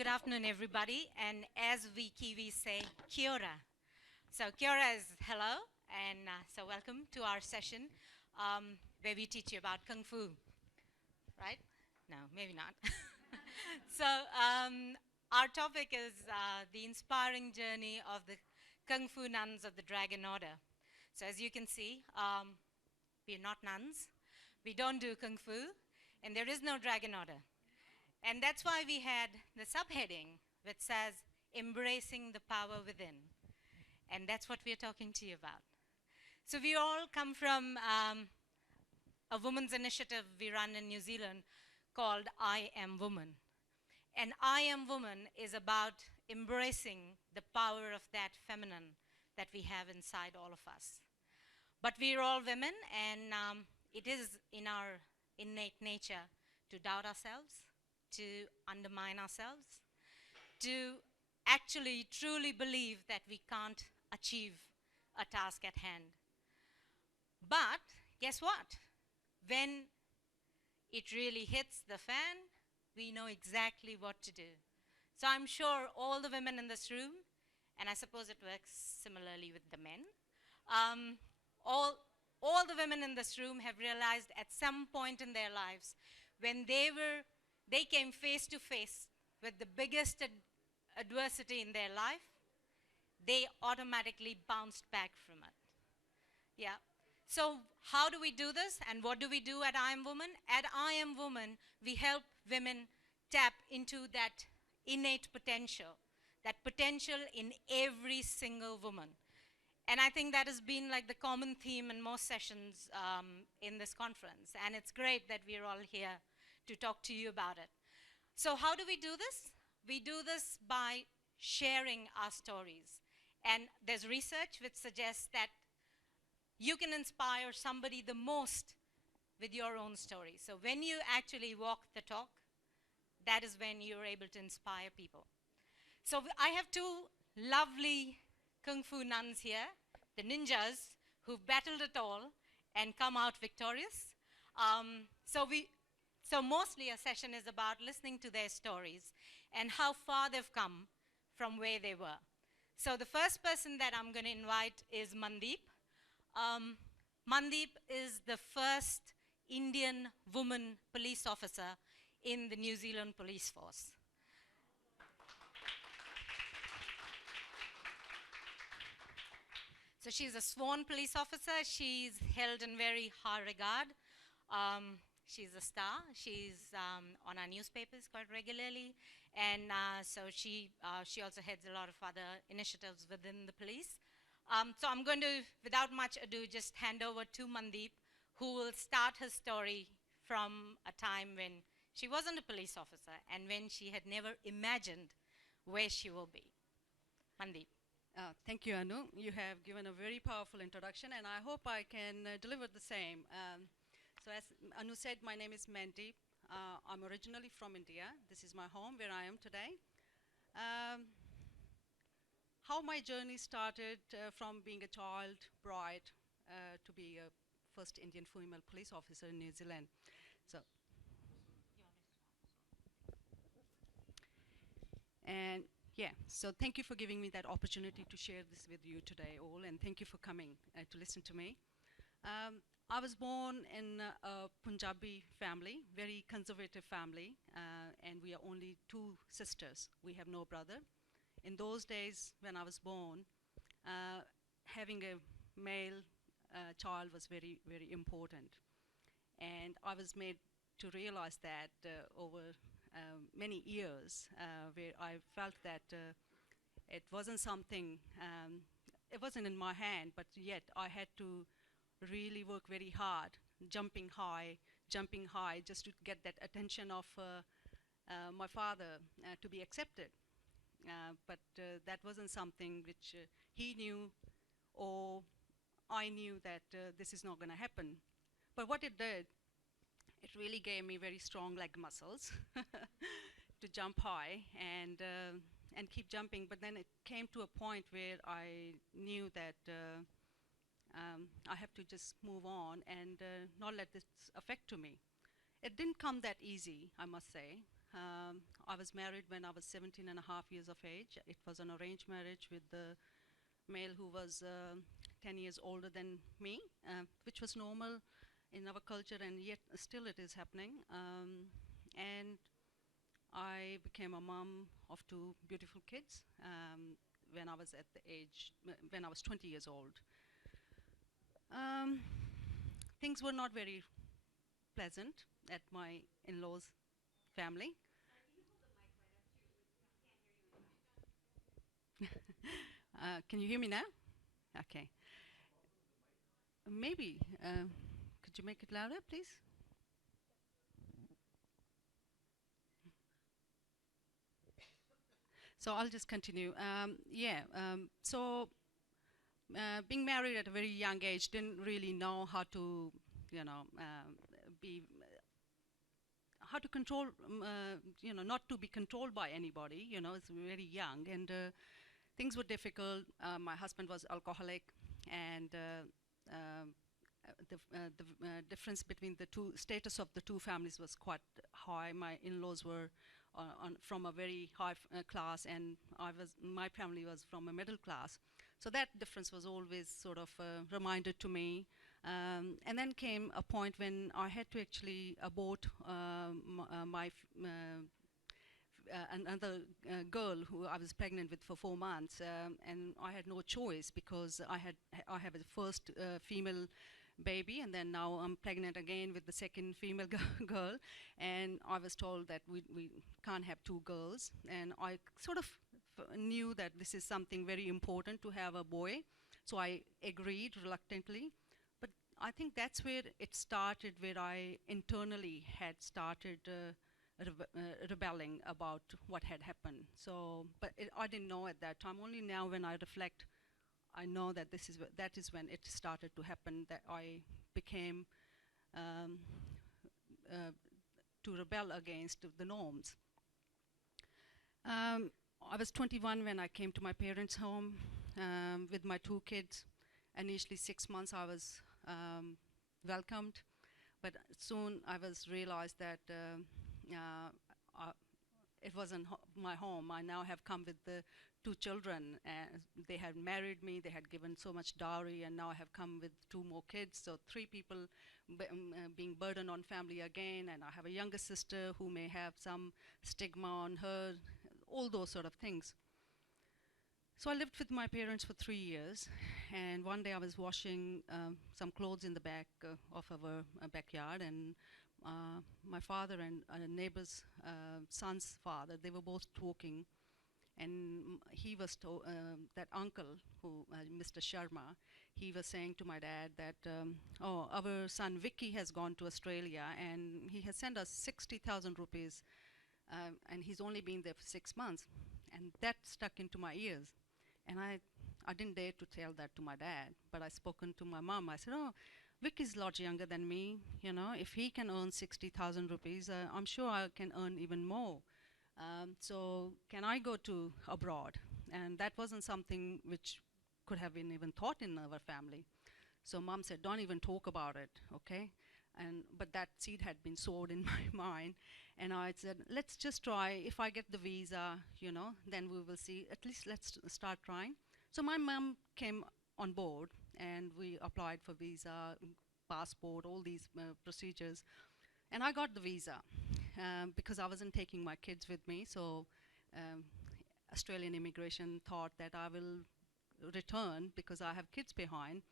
Good afternoon, everybody. And as we Kiwis say, kia ora. So kia ora is hello, and so welcome to our session where we teach you about Kung Fu, right? No, maybe not. So our topic is the inspiring journey of the Kung Fu nuns of the Dragon Order. So as you can see, we're not nuns. We don't do Kung Fu, and there is no Dragon Order. And that's why we had the subheading which says, Embracing the Power Within. And that's what we're talking to you about. So we all come from a women's initiative we run in New Zealand called I Am Woman. And I Am Woman is about embracing the power of that feminine that we have inside all of us. But we're all women, and it is in our innate nature to doubt ourselves, to undermine ourselves, to actually truly believe that we can't achieve a task at hand. But guess what? When it really hits the fan, we know exactly what to do. So I'm sure all the women in this room, and I suppose it works similarly with the men, all the women in this room have realized at some point in their lives when they came face to face with the biggest adversity in their life, they automatically bounced back from it. Yeah. So how do we do this, and what do we do at I Am Woman? At I Am Woman, we help women tap into that innate potential in every single woman. And I think that has been like the common theme in most sessions in this conference. And it's great that we're all here to talk to you about it. So how do we do this? We do this by sharing our stories. And there's research which suggests that you can inspire somebody the most with your own story. So when you actually walk the talk, that is when you're able to inspire people. So I have two lovely Kung Fu nuns here, the ninjas who've battled it all and come out victorious. So mostly a session is about listening to their stories and how far they've come from where they were. So the first person that I'm going to invite is Mandeep. Mandeep is the first Indian woman police officer in the New Zealand police force. So she's a sworn police officer. She's held in very high regard. She's a star. She's on our newspapers quite regularly. And so she also heads a lot of other initiatives within the police. So I'm going to, without much ado, just hand over to Mandeep, who will start her story from a time when she wasn't a police officer and when she had never imagined where she will be. Mandeep. Thank you, Anu. You have given a very powerful introduction, and I hope I can deliver the same. So as Anu said, my name is Mandeep. I'm originally from India. This is my home where I am today. How my journey started from being a child bride to be a first Indian female police officer in New Zealand. So, and yeah, so thank you for giving me that opportunity to share this with you today all, and thank you for coming to listen to me. I was born in a Punjabi family, very conservative family, and we are only two sisters. We have no brother. In those days when I was born, having a male child was very, very important. And I was made to realize that over many years, where I felt that it wasn't something, it wasn't in my hand, but yet I had to really work very hard, jumping high, just to get that attention of my father to be accepted. But that wasn't something which he knew, or I knew that this is not going to happen. But what it did, it really gave me very strong leg muscles to jump high and keep jumping. But then it came to a point where I knew that I have to just move on and not let this affect to me. It didn't come that easy, I must say. I was married when I was 17 and a half years of age. It was an arranged marriage with the male who was 10 years older than me, which was normal in our culture, and yet still it is happening. And I became a mom of two beautiful kids when I was at the age, when I was 20 years old. Um, Things were not very pleasant at my in-laws' family. Can you hear me now? Okay. Maybe. Could you make it louder, please? So I'll just continue. Being married at a very young age, didn't really know how to, you know, be how to control, not to be controlled by anybody. It's very young, and things were difficult. My husband was alcoholic, and the difference between the two status of the two families was quite high. My in-laws were from a very high class, and my family was from a middle class. So that difference was always sort of reminded to me. And then came a point when I had to actually abort another girl who I was pregnant with for 4 months, and I had no choice because I have a first female baby, and then now I'm pregnant again with the second female girl, and I was told that we can't have two girls, and I sort of knew that this is something very important to have a boy, so I agreed reluctantly. But I think that's where it started, where I internally had started rebelling about what had happened. So, but I didn't know at that time. Only now, when I reflect, I know that that is when it started to happen. That I became um, uh, to rebel against the norms. I was 21 when I came to my parents' home with my two kids. Initially, 6 months I was welcomed, but soon I was realized that it wasn't my home. I now have come with the two children. They had married me, they had given so much dowry, and now I have come with two more kids. So three people being burdened on family again, and I have a younger sister who may have some stigma on her, all those sort of things. So I lived with my parents for 3 years, and one day I was washing some clothes in the back of our backyard, and my father and a neighbor's son's father, they were both talking, and he was that uncle, who Mr. Sharma, he was saying to my dad that, oh, our son Vicky has gone to Australia, and he has sent us 60,000 rupees, and he's only been there for 6 months. And that stuck into my ears. And I didn't dare to tell that to my dad, but I spoken to my mom. I said, oh, Vicky's a lot younger than me. If he can earn 60,000 rupees, I'm sure I can earn even more. So can I go to abroad? And that wasn't something which could have been even thought in our family. So mom said, don't even talk about it, okay? But that seed had been sowed in my mind. And I said, let's just try. If I get the visa, then we will see. At least let's start trying. So my mom came on board, and we applied for visa, passport, all these procedures. And I got the visa because I wasn't taking my kids with me. So Australian immigration thought that I will return because I have kids behind.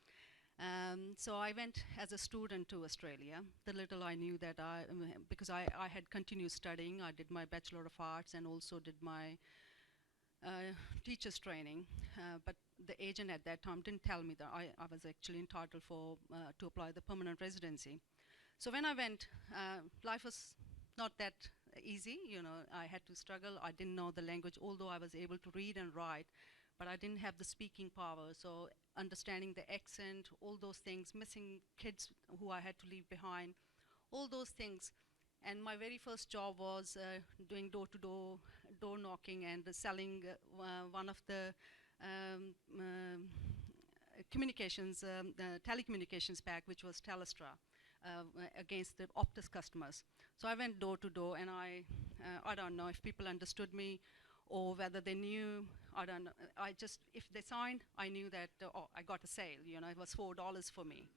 So I went as a student to Australia. The little I knew that because I had continued studying, I did my Bachelor of Arts and also did my teacher's training. But the agent at that time didn't tell me that I was actually entitled to apply the permanent residency. So when I went, life was not that easy. I had to struggle. I didn't know the language, although I was able to read and write, but I didn't have the speaking power. So understanding the accent, all those things, missing kids who I had to leave behind, all those things. And my very first job was doing door-to-door, door knocking, and selling one of the communications, telecommunications pack, which was Telstra. against the Optus customers. So I went door to door, and I don't know if people understood me or whether they knew. I don't know. I just, if they signed, I knew that, oh, I got a sale. You know, it was $4 for me.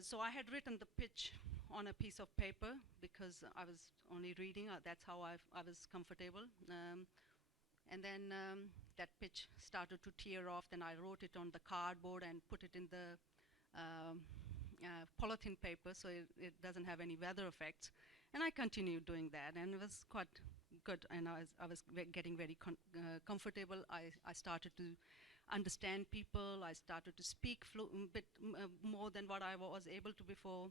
So I had written the pitch on a piece of paper because I was only reading. That's how I was comfortable. And then that pitch started to tear off. Then I wrote it on the cardboard and put it in the polythene paper so it doesn't have any weather effects. And I continued doing that, and it was quite good. And I was getting very comfortable. I started to understand people. I started to speak a bit more than what I was able to before.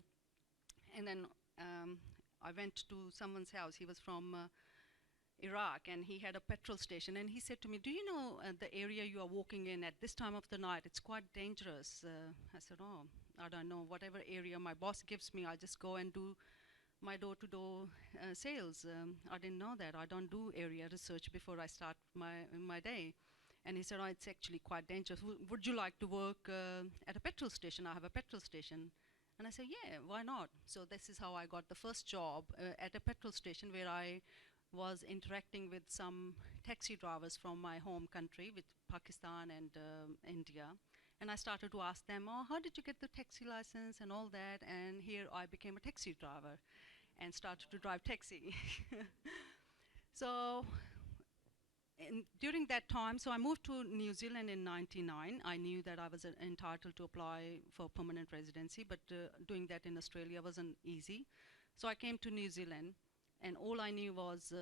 And then I went to someone's house. He was from Iraq, and he had a petrol station, and he said to me, do you know the area you are walking in at this time of the night? It's quite dangerous. I said, oh, I don't know. Whatever area my boss gives me, I just go and do my door-to-door sales. I didn't know that. I don't do area research before I start my day. And he said, oh, it's actually quite dangerous. Would you like to work at a petrol station? I have a petrol station. And I said, yeah, why not? So this is how I got the first job at a petrol station, where I was interacting with some taxi drivers from my home country, with Pakistan and India. And I started to ask them, oh, how did you get the taxi license and all that? And here I became a taxi driver and started to drive taxi. So during that time, so I moved to New Zealand in '99. I knew that I was entitled to apply for permanent residency, but doing that in Australia wasn't easy. So I came to New Zealand, and all I knew was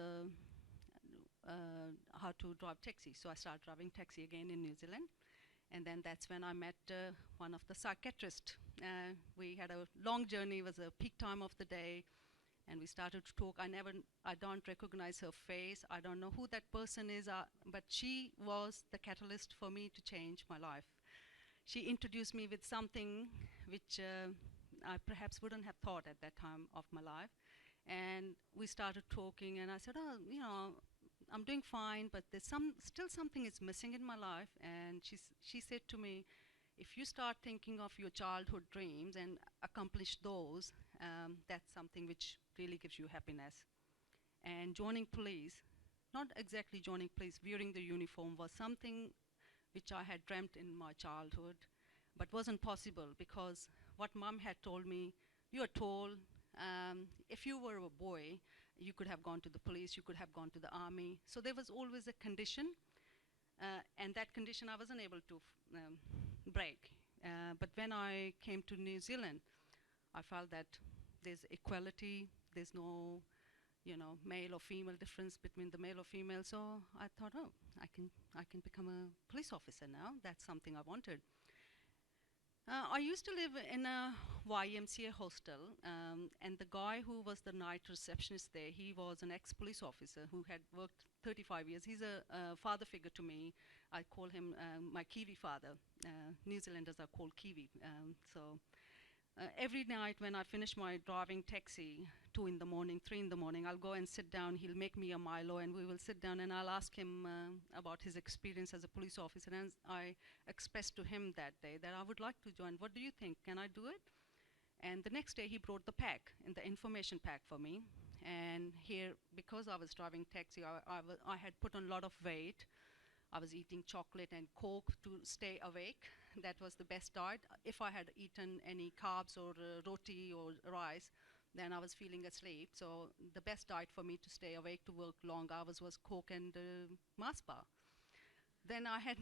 how to drive taxi. So I started driving taxi again in New Zealand. And then that's when I met one of the psychiatrists. We had a long journey. It was a peak time of the day. And we started to talk. I don't recognize her face. I don't know who that person is, but she was the catalyst for me to change my life. She introduced me with something which I perhaps wouldn't have thought at that time of my life. And we started talking, and I said, oh, you know, I'm doing fine, but there's still something is missing in my life. And she said to me, if you start thinking of your childhood dreams and accomplish those, that's something which really gives you happiness. And joining police, not exactly joining police, wearing the uniform was something which I had dreamt in my childhood, but wasn't possible because what mom had told me, you are tall, if you were a boy, you could have gone to the police, you could have gone to the army. So there was always a condition, and that condition I wasn't able to break. But when I came to New Zealand, I felt that there's equality, there's no, you know, male or female difference between the male or female. So I thought, oh, I can become a police officer now. That's something I wanted. I used to live in a YMCA hostel, and the guy who was the night receptionist there, he was an ex-police officer who had worked 35 years. He's a father figure to me. I call him my Kiwi father. New Zealanders are called Kiwi. Every night when I finish my driving taxi, 2 in the morning, 3 in the morning, I'll go and sit down. He'll make me a Milo, and we will sit down, and I'll ask him about his experience as a police officer. And I expressed to him that day that I would like to join. What do you think? Can I do it? And the next day, he brought the pack, and the information pack for me. And here, because I was driving taxi, I had put on a lot of weight. I was eating chocolate and Coke to stay awake. That was the best diet. If I had eaten any carbs or roti or rice, then I was feeling asleep. So the best diet for me to stay awake, to work long hours, was Coke and Mars bar. Then I had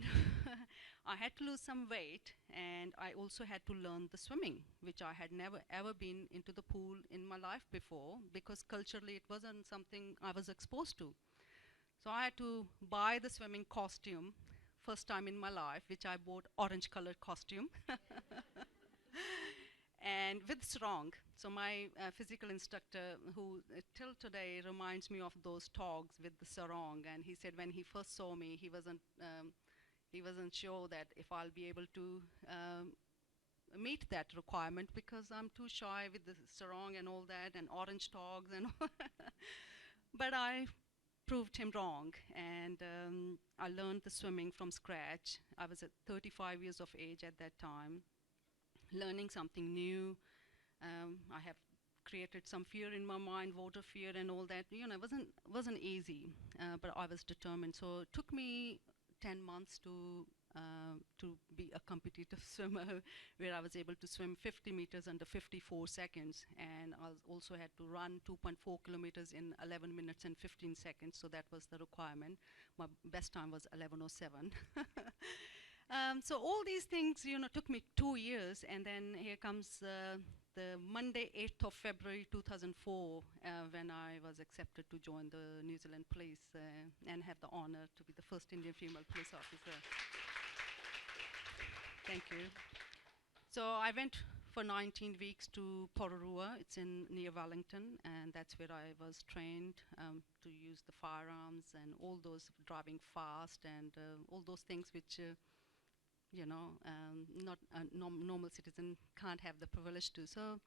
I had to lose some weight, and I also had to learn the swimming, which I had never ever been into the pool in my life before, because culturally it wasn't something I was exposed to. So I had to buy the swimming costume, first time in my life, which I bought orange colored costume. And with sarong. So my physical instructor, who till today reminds me of those togs with the sarong, and he said when he first saw me, he wasn't sure that if I'll be able to meet that requirement, because I'm too shy with the sarong and all that, and orange togs and all. But I proved him wrong, and I learned the swimming from scratch. I was at 35 years of age at that time, learning something new, I have created some fear in my mind, water fear and all that. It wasn't easy, but I was determined. So it took me 10 months to be a competitive swimmer, where I was able to swim 50 meters under 54 seconds, and I also had to run 2.4 kilometers in 11 minutes and 15 seconds. So that was the requirement. My best time was 11:07. So all these things, took me 2 years, and then here comes the Monday, 8th of February 2004, when I was accepted to join the New Zealand Police and have the honor to be the first Indian female police officer. Thank you. So I went for 19 weeks to Pororua. It's in near Wellington, and that's where I was trained to use the firearms and all those driving fast and all those things which not a normal citizen can't have the privilege to. So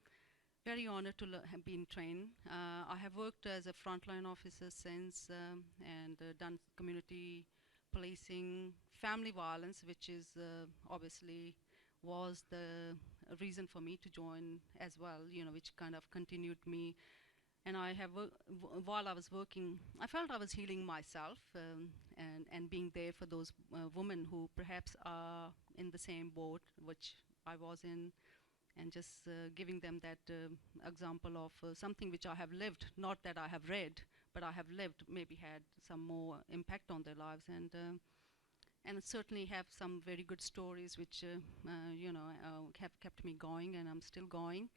very honored to have been trained. I have worked as a frontline officer since and done community policing, family violence, which is obviously was the reason for me to join as well, which kind of continued me. And I have, while I was working, I felt I was healing myself and being there for those women who perhaps are in the same boat which I was in, and just giving them that example of something which I have lived, not that I have read, but I have lived, maybe had some more impact on their lives, and certainly have some very good stories which have kept me going, and I'm still going.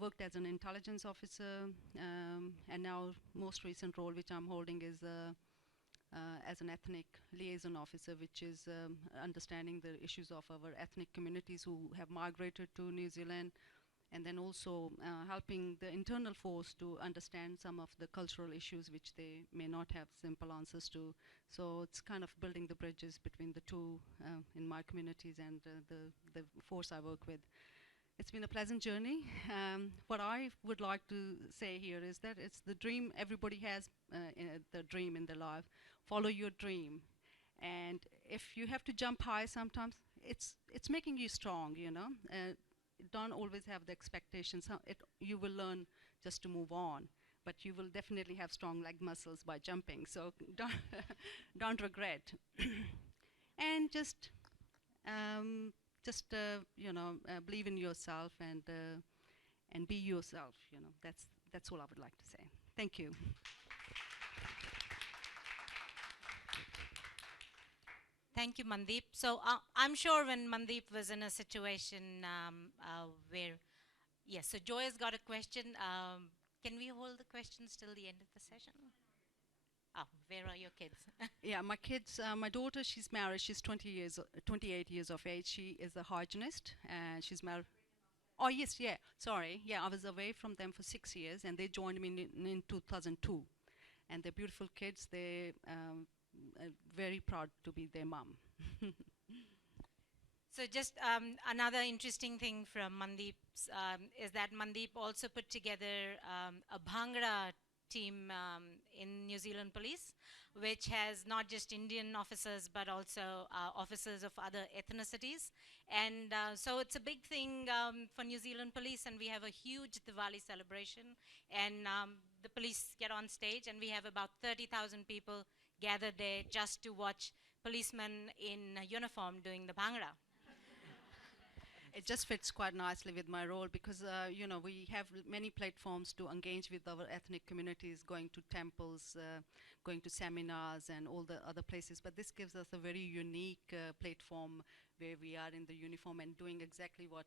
Worked as an intelligence officer, and now most recent role which I'm holding is as an ethnic liaison officer, which is understanding the issues of our ethnic communities who have migrated to New Zealand, and then also helping the internal force to understand some of the cultural issues which they may not have simple answers to. So it's kind of building the bridges between the two in my communities and the force I work with. It's been a pleasant journey. What I would like to say here is that it's the dream everybody has, the dream in their life. Follow your dream. And if you have to jump high sometimes, it's making you strong, don't always have the expectations. You will learn just to move on, but you will definitely have strong leg muscles by jumping. So don't regret. And just believe in yourself and be yourself. That's all I would like to say. Thank you. Thank you, Mandeep. So I'm sure when Mandeep was in a situation where, yes, so Joy has got a question. Can we hold the questions till the end of the session? Oh, where are your kids? Yeah, my kids, my daughter, she's married. She's 28 years of age. She is a hygienist, and she's married. Oh, yes, yeah, sorry. Yeah, I was away from them for 6 years, and they joined me in 2002. And they're beautiful kids. They're very proud to be their mom. So just another interesting thing from Mandeep's is that Mandeep also put together a Bhangra team in New Zealand Police, which has not just Indian officers, but also officers of other ethnicities. And so it's a big thing for New Zealand Police, and we have a huge Diwali celebration. And the police get on stage, and we have about 30,000 people gathered there just to watch policemen in uniform doing the Bhangra. It just fits quite nicely with my role because, we have many platforms to engage with our ethnic communities, going to temples, going to seminars and all the other places. But this gives us a very unique platform where we are in the uniform and doing exactly what,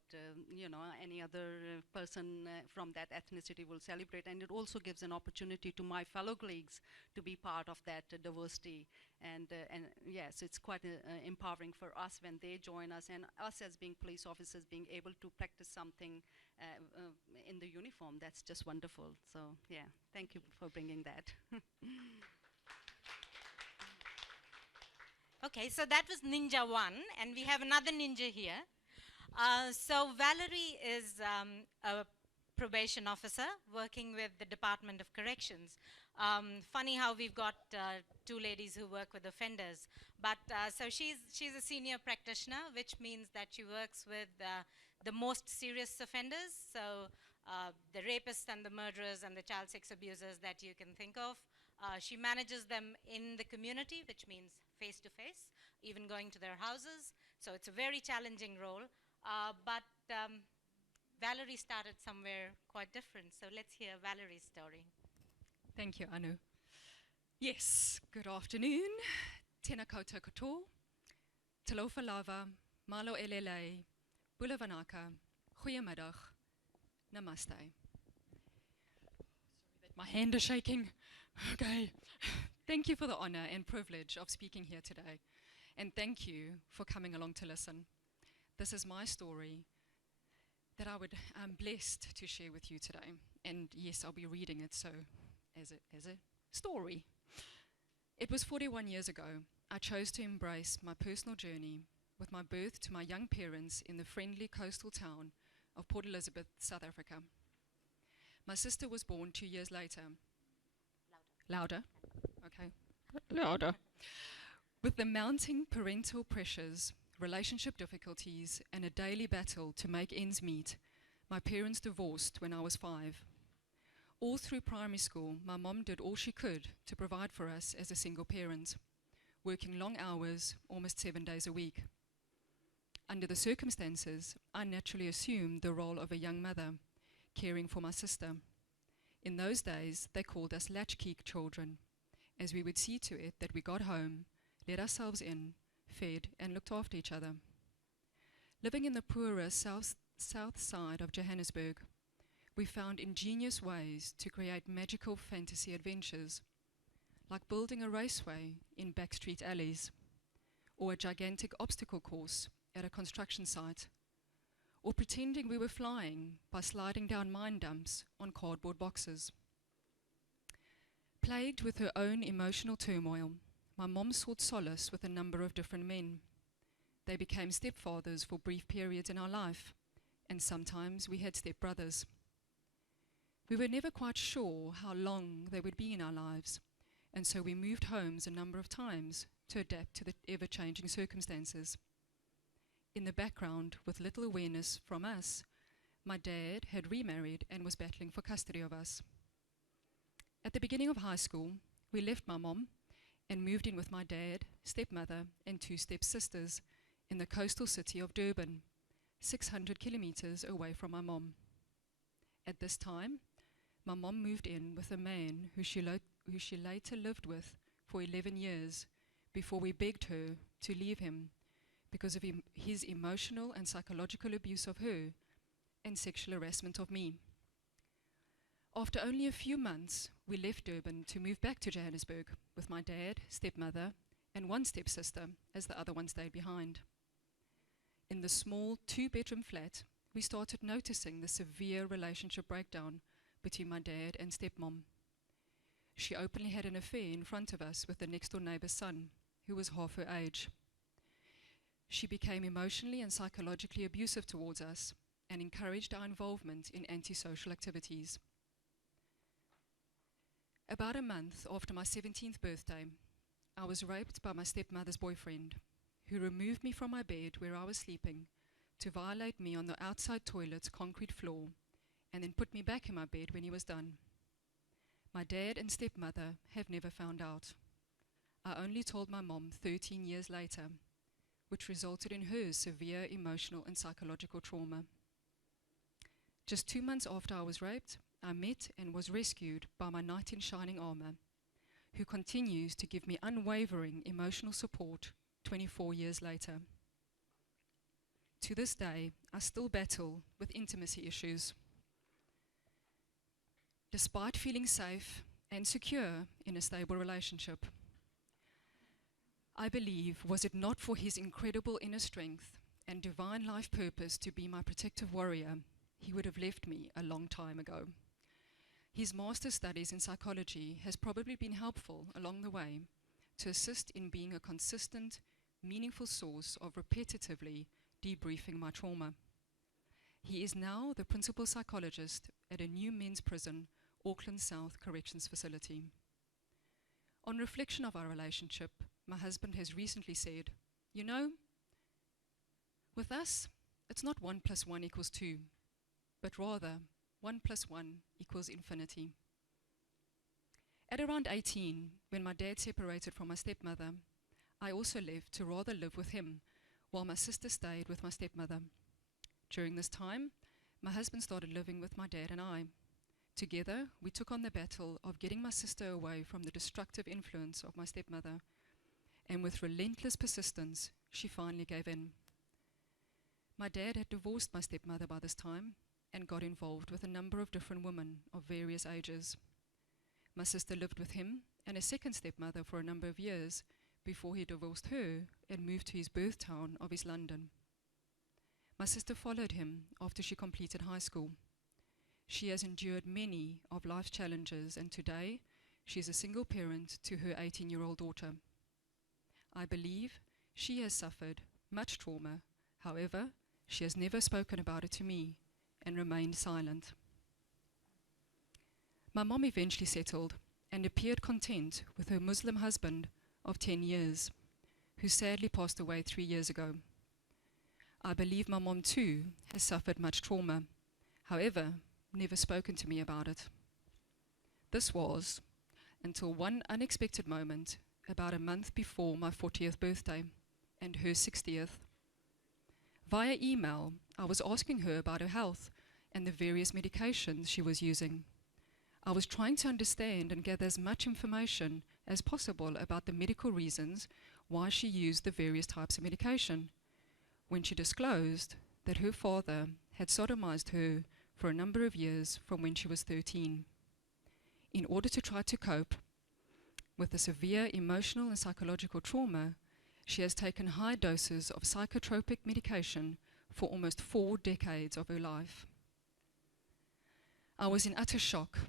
any other person from that ethnicity will celebrate. And it also gives an opportunity to my fellow colleagues to be part of that diversity. And yes, it's quite empowering for us when they join us, and us as being police officers being able to practice something in the uniform. That's just wonderful. So yeah, thank you for bringing that. Okay, so that was Ninja 1, and we have another ninja here. So Valerie is a probation officer working with the Department of Corrections. Funny how we've got two ladies who work with offenders. But so she's a senior practitioner, which means that she works with the most serious offenders. So the rapists and the murderers and the child sex abusers that you can think of. She manages them in the community, which means face to face, even going to their houses. So it's a very challenging role. But Valerie started somewhere quite different. So let's hear Valerie's story. Thank you, Anu. Yes, good afternoon. Tēnā koutou katoa. Talofa lava, malo elele, bula vanaka, goeiemiddag, namaste. Sorry that my hand is shaking. Okay. Thank you for the honor and privilege of speaking here today. And thank you for coming along to listen. This is my story that I'm blessed to share with you today. And yes, I'll be reading it so as a story. It was 41 years ago. I chose to embrace my personal journey with my birth to my young parents in the friendly coastal town of Port Elizabeth, South Africa. My sister was born 2 years later. Louder? Okay. Louder. With the mounting parental pressures, relationship difficulties, and a daily battle to make ends meet, my parents divorced when I was 5. All through primary school, my mom did all she could to provide for us as a single parent, working long hours, almost 7 days a week. Under the circumstances, I naturally assumed the role of a young mother, caring for my sister. In those days, they called us latchkey children, as we would see to it that we got home, let ourselves in, fed, and looked after each other. Living in the poorer south side of Johannesburg, we found ingenious ways to create magical fantasy adventures, like building a raceway in backstreet alleys, or a gigantic obstacle course at a construction site, or pretending we were flying by sliding down mine dumps on cardboard boxes. Plagued with her own emotional turmoil, my mom sought solace with a number of different men. They became stepfathers for brief periods in our life, and sometimes we had stepbrothers. We were never quite sure how long they would be in our lives, and so we moved homes a number of times to adapt to the ever-changing circumstances. In the background, with little awareness from us, my dad had remarried and was battling for custody of us. At the beginning of high school, we left my mom and moved in with my dad, stepmother, and 2 stepsisters in the coastal city of Durban, 600 kilometers away from my mom. At this time, my mom moved in with a man who she later lived with for 11 years before we begged her to leave him because of his emotional and psychological abuse of her and sexual harassment of me. After only a few months, we left Durban to move back to Johannesburg with my dad, stepmother, and 1 stepsister, as the other one stayed behind. In the small 2-bedroom flat, we started noticing the severe relationship breakdown between my dad and stepmom. She openly had an affair in front of us with the next-door neighbor's son, who was half her age. She became emotionally and psychologically abusive towards us and encouraged our involvement in antisocial activities. About a month after my 17th birthday, I was raped by my stepmother's boyfriend, who removed me from my bed where I was sleeping to violate me on the outside toilet's concrete floor and then put me back in my bed when he was done. My dad and stepmother have never found out. I only told my mom 13 years later, which resulted in her severe emotional and psychological trauma. Just 2 months after I was raped, I met and was rescued by my knight in shining armor, who continues to give me unwavering emotional support 24 years later. To this day, I still battle with intimacy issues. Despite feeling safe and secure in a stable relationship, I believe, was it not for his incredible inner strength and divine life purpose to be my protective warrior, he would have left me a long time ago. His master's studies in psychology has probably been helpful along the way to assist in being a consistent, meaningful source of repetitively debriefing my trauma. He is now the principal psychologist at a new men's prison, Auckland South Corrections Facility. On reflection of our relationship, my husband has recently said, "You know, with us, it's not 1 + 1 = 2, but rather 1 plus 1 equals infinity. At around 18, when my dad separated from my stepmother, I also left to rather live with him, while my sister stayed with my stepmother. During this time, my husband started living with my dad and I. Together, we took on the battle of getting my sister away from the destructive influence of my stepmother, and with relentless persistence, she finally gave in. My dad had divorced my stepmother by this time and got involved with a number of different women of various ages. My sister lived with him and a second stepmother for a number of years before he divorced her and moved to his birth town of East London. My sister followed him after she completed high school. She has endured many of life's challenges, and today she is a single parent to her 18-year-old daughter. I believe she has suffered much trauma. However, she has never spoken about it to me and remained silent. My mom eventually settled and appeared content with her Muslim husband of 10 years, who sadly passed away 3 years ago. I believe my mom too has suffered much trauma, however, never spoken to me about it. This was until one unexpected moment about a month before my 40th birthday and her 60th. Via email, I was asking her about her health and the various medications she was using. I was trying to understand and gather as much information as possible about the medical reasons why she used the various types of medication, when she disclosed that her father had sodomized her for a number of years from when she was 13. In order to try to cope with the severe emotional and psychological trauma, she has taken high doses of psychotropic medication for almost 4 decades of her life. I was in utter shock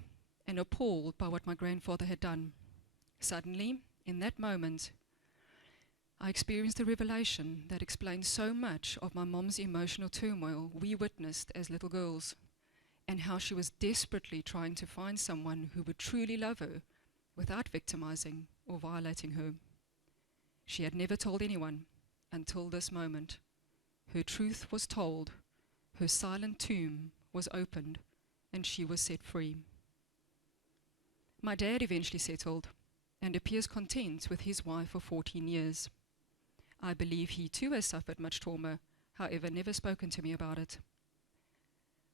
and appalled by what my grandfather had done. Suddenly, in that moment, I experienced a revelation that explained so much of my mom's emotional turmoil we witnessed as little girls, and how she was desperately trying to find someone who would truly love her without victimizing or violating her. She had never told anyone until this moment. Her truth was told, her silent tomb was opened, and she was set free. My dad eventually settled and appears content with his wife of 14 years. I believe he too has suffered much trauma, however never spoken to me about it.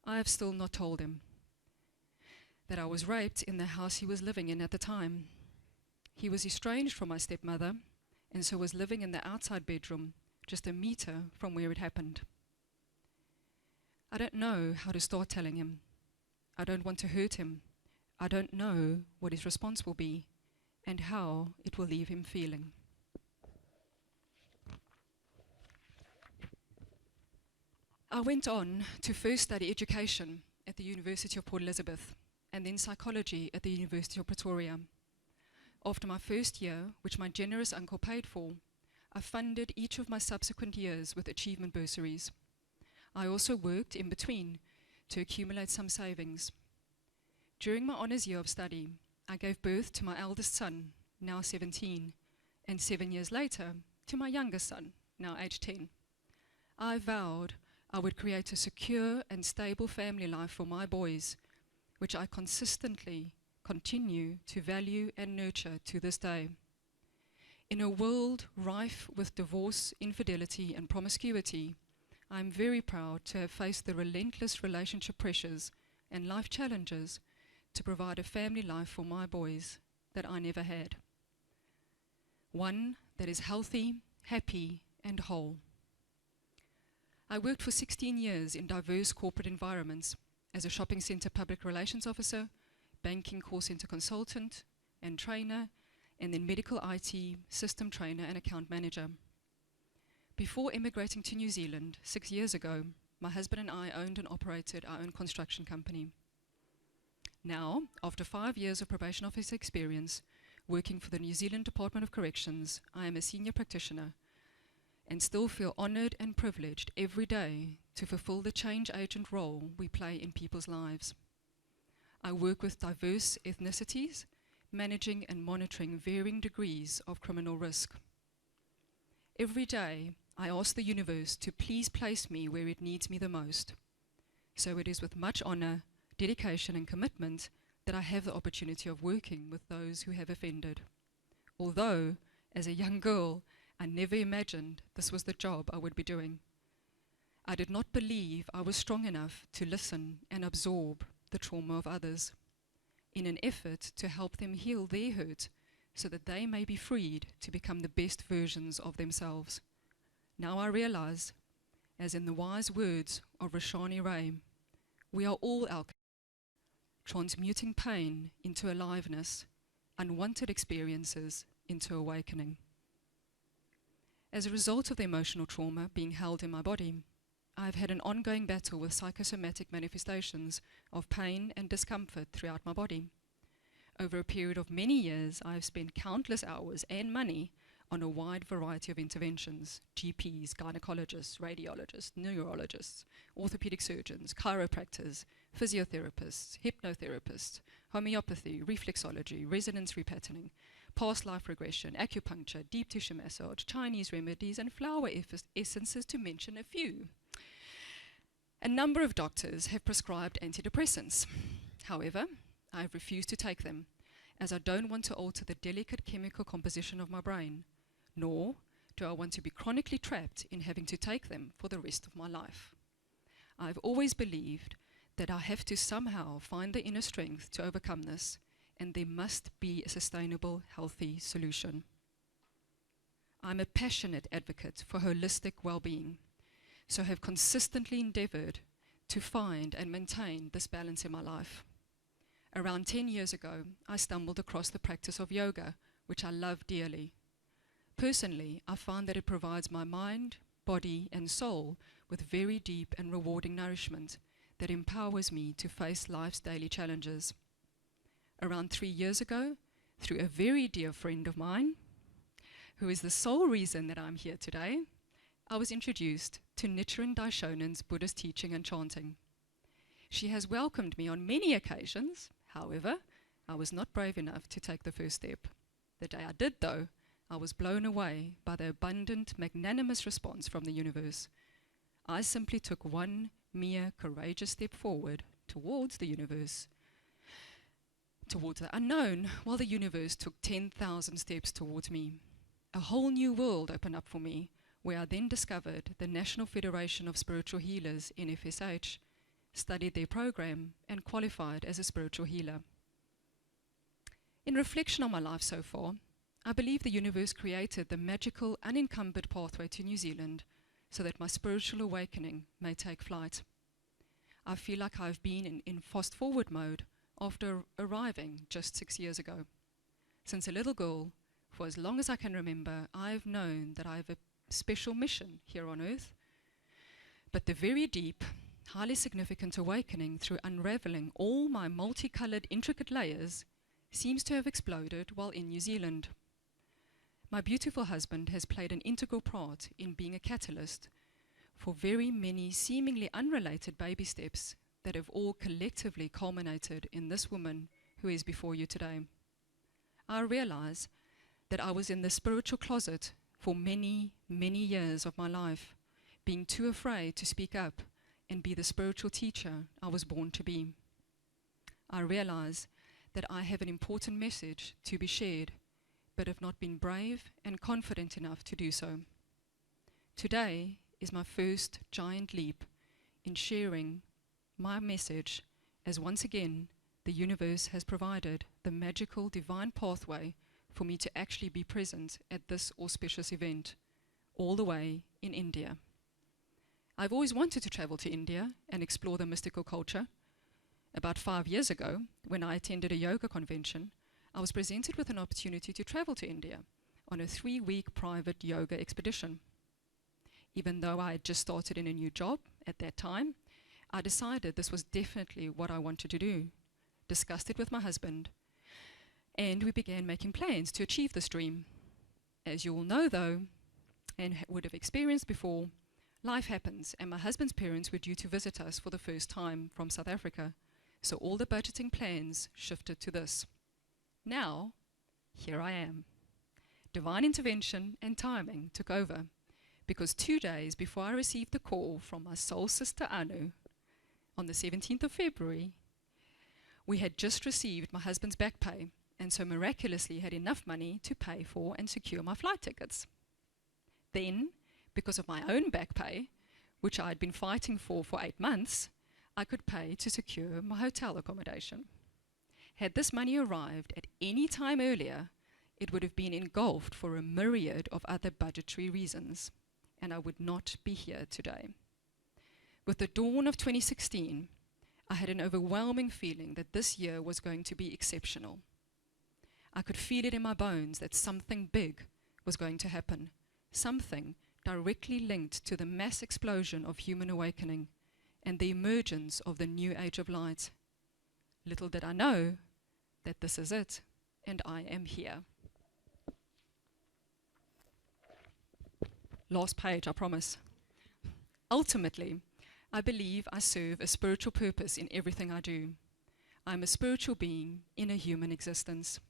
I have still not told him that I was raped in the house he was living in at the time. He was estranged from my stepmother and so was living in the outside bedroom, just a meter from where it happened. I don't know how to start telling him. I don't want to hurt him. I don't know what his response will be and how it will leave him feeling. I went on to first study education at the University of Port Elizabeth and then psychology at the University of Pretoria. After my first year, which my generous uncle paid for, I funded each of my subsequent years with achievement bursaries. I also worked in between to accumulate some savings. During my honours year of study, I gave birth to my eldest son, now 17, and 7 years later, to my youngest son, now aged 10. I vowed I would create a secure and stable family life for my boys, which I consistently continue to value and nurture to this day. In a world rife with divorce, infidelity, and promiscuity, I am very proud to have faced the relentless relationship pressures and life challenges to provide a family life for my boys that I never had. One that is healthy, happy, and whole. I worked for 16 years in diverse corporate environments as a shopping center public relations officer, banking call center consultant and trainer, and then medical IT system trainer and account manager. Before immigrating to New Zealand 6 years ago, my husband and I owned and operated our own construction company. Now, after 5 years of probation officer experience, working for the New Zealand Department of Corrections, I am a senior practitioner and still feel honoured and privileged every day to fulfill the change agent role we play in people's lives. I work with diverse ethnicities, managing and monitoring varying degrees of criminal risk. Every day, I ask the universe to please place me where it needs me the most. So it is with much honour, dedication and commitment that I have the opportunity of working with those who have offended. Although, as a young girl, I never imagined this was the job I would be doing. I did not believe I was strong enough to listen and absorb the trauma of others in an effort to help them heal their hurt so that they may be freed to become the best versions of themselves. Now I realize, as in the wise words of Rashani Ray, we are all alchemists, transmuting pain into aliveness, unwanted experiences into awakening. As a result of the emotional trauma being held in my body, I have had an ongoing battle with psychosomatic manifestations of pain and discomfort throughout my body. Over a period of many years, I have spent countless hours and money on a wide variety of interventions: GPs, gynecologists, radiologists, neurologists, orthopedic surgeons, chiropractors, physiotherapists, hypnotherapists, homeopathy, reflexology, resonance repatterning, past life regression, acupuncture, deep tissue massage, Chinese remedies, and flower essences, to mention a few. A number of doctors have prescribed antidepressants. However, I have refused to take them, as I don't want to alter the delicate chemical composition of my brain, nor do I want to be chronically trapped in having to take them for the rest of my life. I've always believed that I have to somehow find the inner strength to overcome this, and there must be a sustainable, healthy solution. I'm a passionate advocate for holistic well-being, so have consistently endeavored to find and maintain this balance in my life. Around 10 years ago, I stumbled across the practice of yoga, which I love dearly. Personally, I found that it provides my mind, body, and soul with very deep and rewarding nourishment that empowers me to face life's daily challenges. Around 3 years ago, through a very dear friend of mine, who is the sole reason that I'm here today, I was introduced to Nichiren Daishonen's Buddhist teaching and chanting. She has welcomed me on many occasions. However, I was not brave enough to take the first step. The day I did, though, I was blown away by the abundant, magnanimous response from the universe. I simply took one mere courageous step forward towards the universe, towards the unknown, while the universe took 10,000 steps towards me. A whole new world opened up for me, where I then discovered the National Federation of Spiritual Healers, NFSH, studied their program, and qualified as a spiritual healer. In reflection on my life so far, I believe the universe created the magical, unencumbered pathway to New Zealand so that my spiritual awakening may take flight. I feel like I've been in fast-forward mode after arriving just 6 years ago. Since a little girl, for as long as I can remember, I've known that I have a special mission here on earth, but the very deep, highly significant awakening through unraveling all my multicolored, intricate layers seems to have exploded while in New Zealand. My beautiful husband has played an integral part in being a catalyst for very many seemingly unrelated baby steps that have all collectively culminated in this woman who is before you today. I realize that I was in the spiritual closet for many, many years of my life, being too afraid to speak up and be the spiritual teacher I was born to be. I realize that I have an important message to be shared, but have not been brave and confident enough to do so. Today is my first giant leap in sharing my message, as once again the universe has provided the magical divine pathway for me to actually be present at this auspicious event, all the way in India. I've always wanted to travel to India and explore the mystical culture. About 5 years ago, when I attended a yoga convention, I was presented with an opportunity to travel to India on a 3-week private yoga expedition. Even though I had just started in a new job at that time, I decided this was definitely what I wanted to do, discussed it with my husband, and we began making plans to achieve this dream. As you all know, though, and would have experienced before, life happens, and my husband's parents were due to visit us for the first time from South Africa, so all the budgeting plans shifted to this. Now, here I am. Divine intervention and timing took over, because 2 days before I received the call from my soul sister Anu, on the 17th of February, We had just received my husband's back pay, and so miraculously had enough money to pay for and secure my flight tickets. Then, because of my own back pay, which I had been fighting for 8 months, I could pay to secure my hotel accommodation. Had this money arrived at any time earlier, it would have been engulfed for a myriad of other budgetary reasons, and I would not be here today. With the dawn of 2016, I had an overwhelming feeling that this year was going to be exceptional. I could feel it in my bones that something big was going to happen, something directly linked to the mass explosion of human awakening and the emergence of the new age of light. Little did I know that this is it, and I am here. Last page, I promise. Ultimately, I believe I serve a spiritual purpose in everything I do. I'm a spiritual being in a human existence.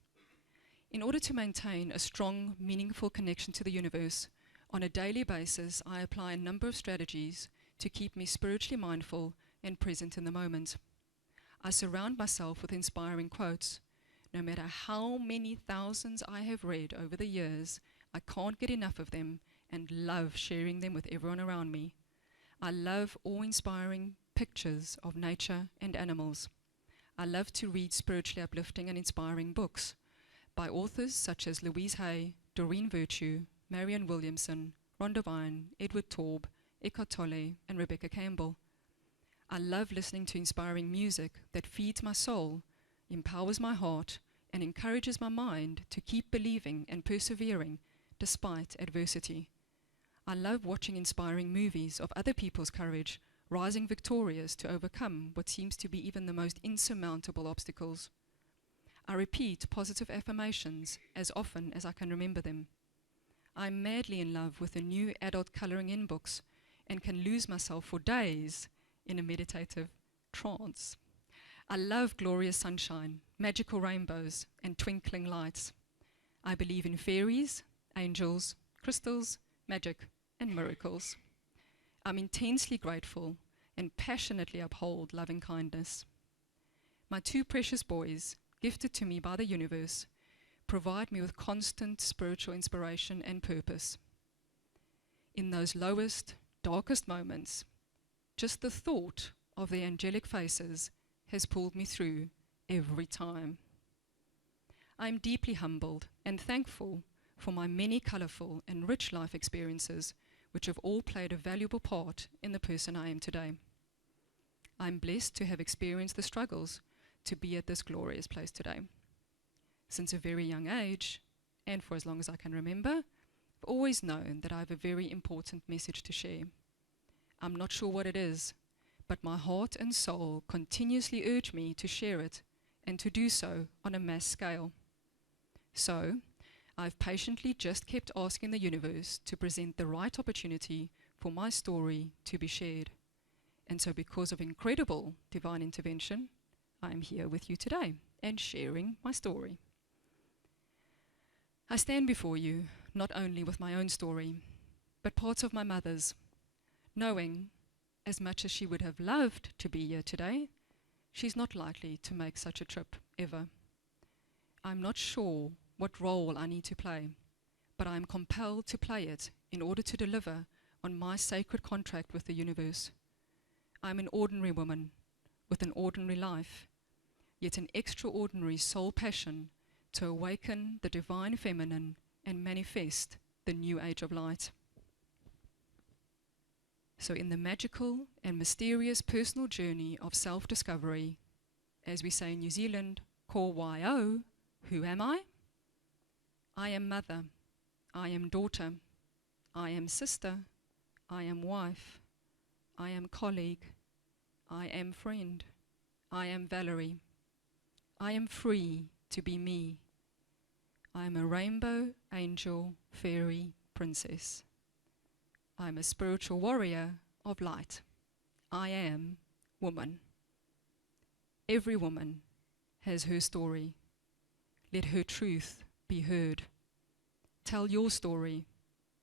In order to maintain a strong, meaningful connection to the universe, on a daily basis, I apply a number of strategies to keep me spiritually mindful and present in the moment. I surround myself with inspiring quotes. No matter how many thousands I have read over the years, I can't get enough of them and love sharing them with everyone around me. I love awe-inspiring pictures of nature and animals. I love to read spiritually uplifting and inspiring books by authors such as Louise Hay, Doreen Virtue, Marianne Williamson, Rhonda Byrne, Edward Taube, Eckhart Tolle, and Rebecca Campbell. I love listening to inspiring music that feeds my soul, empowers my heart, and encourages my mind to keep believing and persevering despite adversity. I love watching inspiring movies of other people's courage, rising victorious to overcome what seems to be even the most insurmountable obstacles. I repeat positive affirmations as often as I can remember them. I'm madly in love with the new adult coloring in books and can lose myself for days in a meditative trance. I love glorious sunshine, magical rainbows, and twinkling lights. I believe in fairies, angels, crystals, magic, and miracles. I'm intensely grateful and passionately uphold loving kindness. My two precious boys, gifted to me by the universe, provide me with constant spiritual inspiration and purpose. In those lowest, darkest moments, just the thought of their angelic faces has pulled me through every time. I am deeply humbled and thankful for my many colorful and rich life experiences, which have all played a valuable part in the person I am today. I am blessed to have experienced the struggles to be at this glorious place today. Since a very young age, and for as long as I can remember, I've always known that I have a very important message to share. I'm not sure what it is, but my heart and soul continuously urge me to share it and to do so on a mass scale. So, I've patiently just kept asking the universe to present the right opportunity for my story to be shared. And so because of incredible divine intervention, I'm here with you today and sharing my story. I stand before you not only with my own story, but parts of my mother's, knowing, as much as she would have loved to be here today, she's not likely to make such a trip ever. I'm not sure what role I need to play, but I'm compelled to play it in order to deliver on my sacred contract with the universe. I'm an ordinary woman with an ordinary life, yet an extraordinary soul passion to awaken the divine feminine and manifest the new age of light. So in the magical and mysterious personal journey of self-discovery, as we say in New Zealand, ko wai-o, who am I? I am mother, I am daughter, I am sister, I am wife, I am colleague, I am friend, I am Valerie, I am free to be me. I am a rainbow, angel, fairy, princess. I am a spiritual warrior of light. I am woman. Every woman has her story. Let her truth be heard. Tell your story.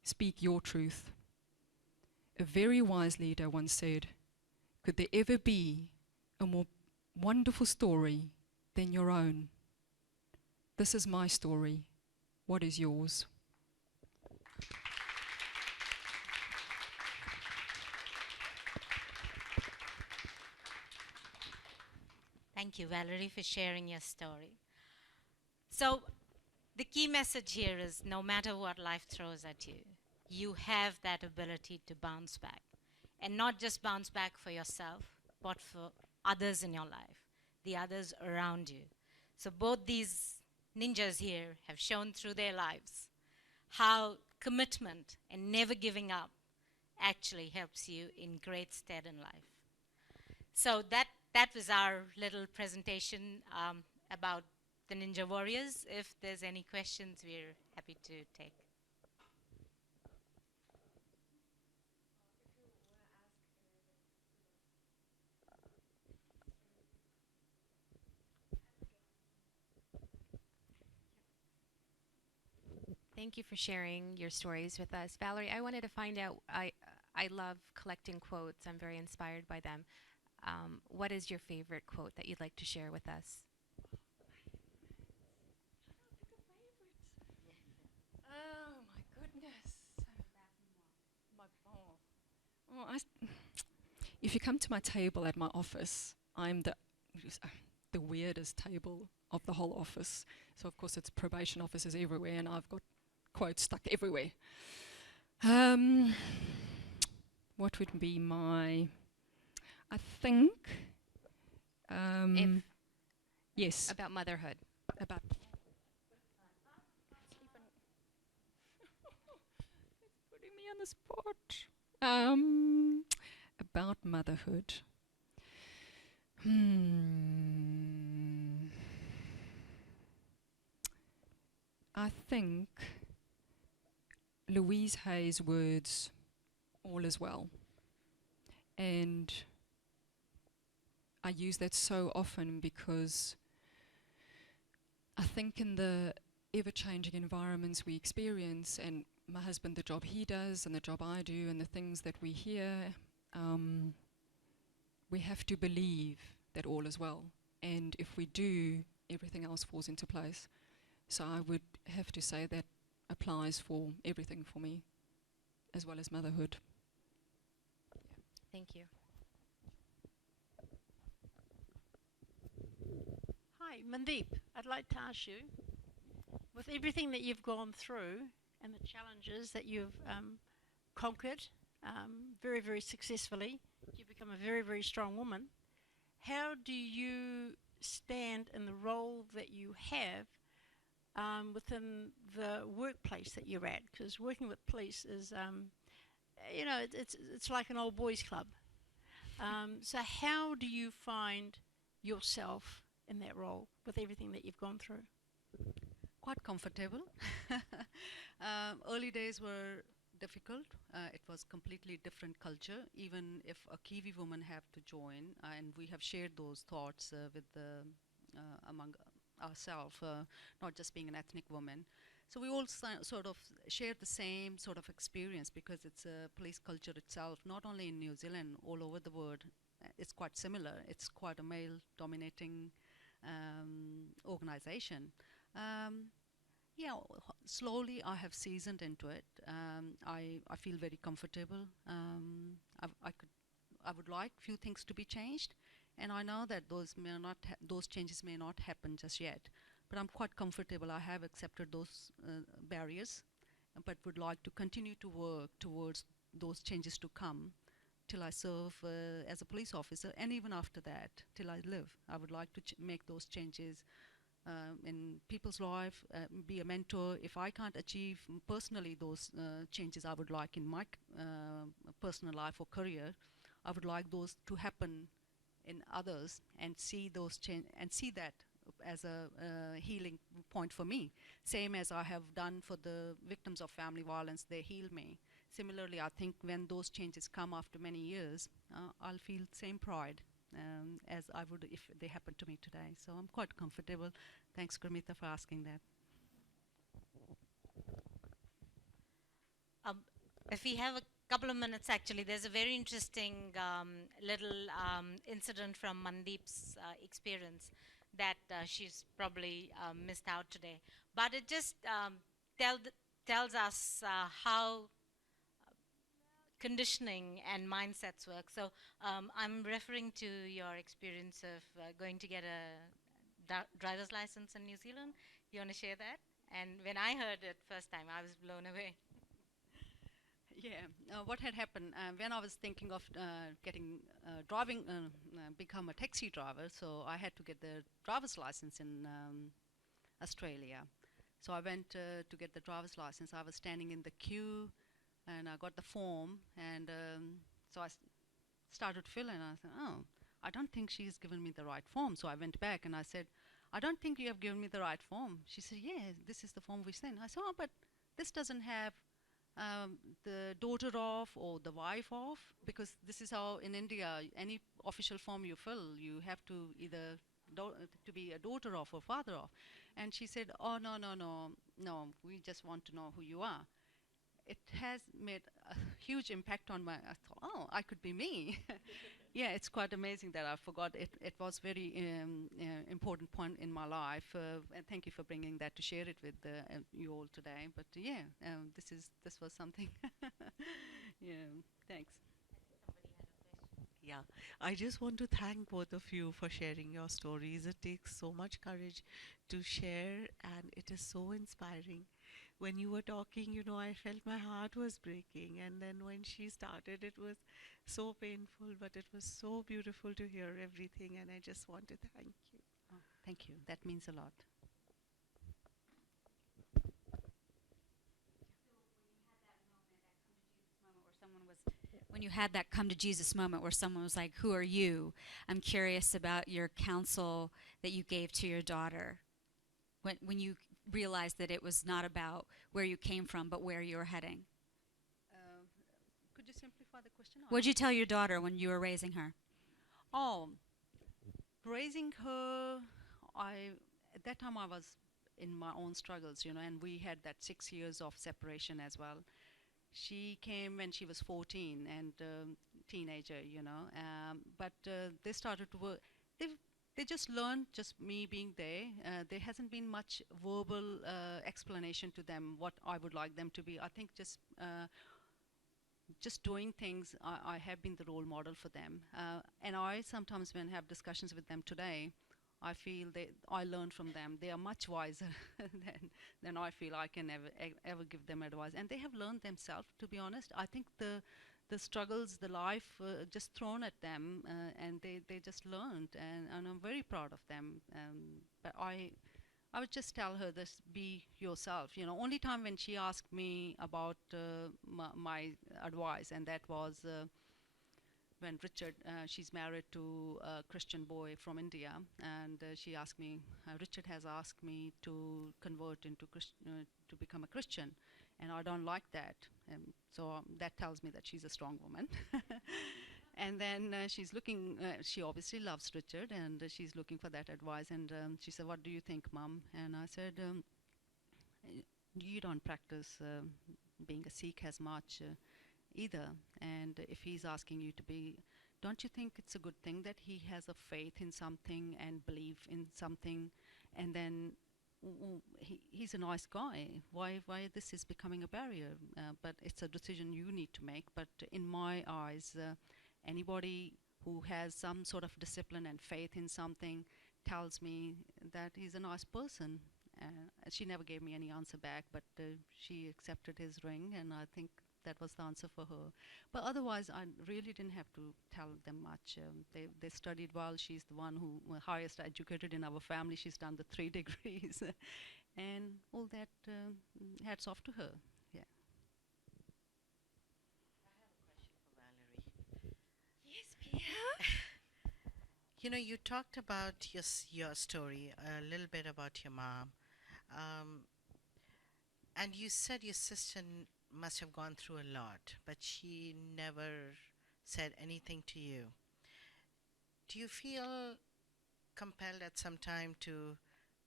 Speak your truth. A very wise leader once said, "Could there ever be a more wonderful story than your own. This is my story. What is yours? Thank you, Valerie, for sharing your story. So, the key message here is no matter what life throws at you, you have that ability to bounce back. And not just bounce back for yourself, but for others in your life, the others around you. So, both these ninjas here have shown through their lives how commitment and never giving up actually helps you in great stead in life. So that was our little presentation about the Ninja Warriors. If there's any questions, we're happy to take. Thank you for sharing your stories with us. Valerie, I wanted to find out, I love collecting quotes. I'm very inspired by them. What is your favorite quote that you'd like to share with us? Oh my goodness. If you come to my table at my office, I'm the weirdest table of the whole office. So of course it's probation officers everywhere, and I've got quotes stuck everywhere. What would be my? I think. Yes. About motherhood. About. It's putting me on the spot. About motherhood. I think Louise Hay's words, all is well. And I use that so often because I think in the ever-changing environments we experience, and my husband, the job he does, and the job I do, and the things that we hear, we have to believe that all is well. And if we do, everything else falls into place. So I would have to say that applies for everything for me, as well as motherhood. Thank you. Hi, Mandeep. I'd like to ask you, with everything that you've gone through and the challenges that you've conquered very, very successfully, you've become a very, very strong woman. How do you stand in the role that you have within the workplace that you're at? Because working with police is, it's like an old boys club. So how do you find yourself in that role with everything that you've gone through? Quite comfortable. Early days were difficult. It was completely different culture. Even if a Kiwi woman have to join, and we have shared those thoughts with among ourselves, not just being an ethnic woman. So we all sort of share the same sort of experience, because it's a police culture itself, not only in New Zealand, all over the world. It's quite similar. It's quite a male-dominating organization. Slowly I have seasoned into it. I feel very comfortable. I would like few things to be changed, and I know that those changes may not happen just yet. But I'm quite comfortable. I have accepted those barriers, but would like to continue to work towards those changes to come till I serve as a police officer, and even after that, till I live. I would like to make those changes in people's life, be a mentor. If I can't achieve personally those changes I would like in my personal life or career, I would like those to happen in others, and see those and see that as a healing point for me. Same as I have done for the victims of family violence, they heal me. Similarly, I think when those changes come after many years, I'll feel same pride as I would if they happened to me today. So I'm quite comfortable. Thanks, Gurmeeta, for asking that. If we have a couple of minutes, actually, there's a very interesting little incident from Mandeep's experience that she's probably missed out today. But it just tells us how conditioning and mindsets work. So I'm referring to your experience of going to get a driver's license in New Zealand. You want to share that? And when I heard it first time, I was blown away. Yeah, what had happened when I was thinking of getting driving, become a taxi driver, so I had to get the driver's license in Australia. So I went to get the driver's license. I was standing in the queue, and I got the form, and so I started filling. I said, "Oh, I don't think she's given me the right form." So I went back and I said, "I don't think you have given me the right form." She said, "Yeah, this is the form we sent." I said, "Oh, but this doesn't have the daughter of or the wife of, because this is how in India any official form you fill, you have to either to be a daughter of or father of." And she said, "Oh, no, no, no, no, we just want to know who you are." It has made a huge impact on my, I thought, oh, I could be me. Yeah, it's quite amazing that I forgot it. It was very important point in my life, and thank you for bringing that to share it with you all today. But yeah, this was something. Yeah, thanks. Yeah, I just want to thank both of you for sharing your stories. It takes so much courage to share, and it is so inspiring. When you were talking, I felt my heart was breaking, and then when she started, it was so painful, but it was so beautiful to hear everything, and I just want to thank you. Oh, thank you. That means a lot. When you had that come to Jesus moment where someone was like, "Who are you?" I'm curious about your counsel that you gave to your daughter when you realized that it was not about where you came from, but where you were heading. Could you simplify the question? What'd you tell your daughter when you were raising her? Oh, raising her, at that time I was in my own struggles, and we had that 6 years of separation as well. She came when she was 14 and teenager, but they started to work. They just learned, just me being there. There hasn't been much verbal explanation to them what I would like them to be. I think just doing things, I have been the role model for them. And I sometimes, when I have discussions with them today, I feel I learn from them. They are much wiser than I feel I can ever give them advice. And they have learned themselves, to be honest. I think the struggles, the life just thrown at them, and they just learned. And I'm very proud of them. But I would just tell her this: be yourself. Only time when she asked me about my advice, and that was when Richard, she's married to a Christian boy from India, and she asked me, Richard has asked me to convert into to become a Christian, and I don't like that. So that tells me that she's a strong woman. And then she's looking, she obviously loves Richard, and she's looking for that advice. And she said, "What do you think, Mom?" And I said, "You don't practice being a Sikh as much either. And if he's asking you to be, don't you think it's a good thing that he has a faith in something and belief in something, and then he's a nice guy. Why this is becoming a barrier? But it's a decision you need to make. But in my eyes, anybody who has some sort of discipline and faith in something tells me that he's a nice person." She never gave me any answer back, but she accepted his ring, and I think that was the answer for her. But otherwise, I really didn't have to tell them much. They studied well. She's the one who highest educated in our family. She's done the 3 degrees, and all that. Hats off to her. Yeah. Valerie. Yes, Pia. You talked about your story, a little bit about your mom, and you said your sister must have gone through a lot, but she never said anything to you. Do you feel compelled at some time to